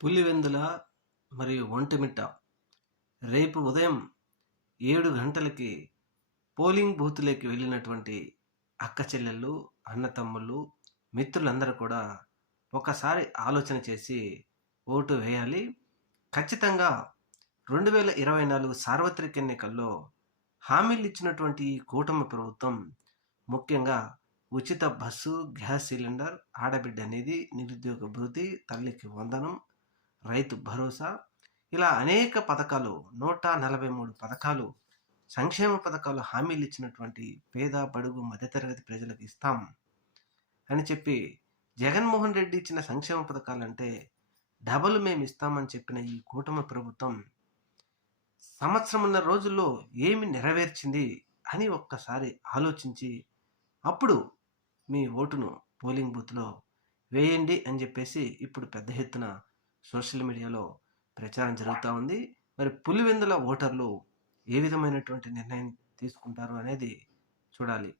పులివెందుల మరియు ఒంటిమిట్ట రేపు ఉదయం 7 గంటలకి పోలింగ్ బూత్‌లోకి వెళ్ళినటువంటి అక్క చెల్లెళ్ళు, అన్నతమ్ముళ్ళు, మిత్రులందరూ కూడా ఒకసారి ఆలోచన చేసి ఓటు వేయాలి. ఖచ్చితంగా 2024 సార్వత్రిక ఎన్నికల్లో హామీలిచ్చినటువంటి ఈ కూటమి ప్రభుత్వం ముఖ్యంగా ఉచిత బస్సు, గ్యాస్ సిలిండర్, ఆడబిడ్డ నిధి, నిరుద్యోగ భృతి, తల్లికి వందనం, రైతు భరోసా ఇలా అనేక పథకాలు 143 పథకాలు సంక్షేమ పథకాలు హామీలు ఇచ్చినటువంటి పేద బడుగు మధ్యతరగతి ప్రజలకు ఇస్తాం అని చెప్పి జగన్మోహన్ రెడ్డి ఇచ్చిన సంక్షేమ పథకాలంటే డబల్ మేము ఇస్తామని చెప్పిన ఈ కూటమి ప్రభుత్వం సంవత్సరంన్నర రోజుల్లో ఏమి నెరవేర్చింది అని ఒక్కసారి ఆలోచించి అప్పుడు మీ ఓటును పోలింగ్ బూత్లో వేయండి అని చెప్పేసి ఇప్పుడు పెద్ద ఎత్తున సోషల్ మీడియాలో ప్రచారం జరుగుతూ ఉంది. మరి పులివెందుల ఓటర్లు ఏ విధమైనటువంటి నిర్ణయం తీసుకుంటారు అనేది చూడాలి.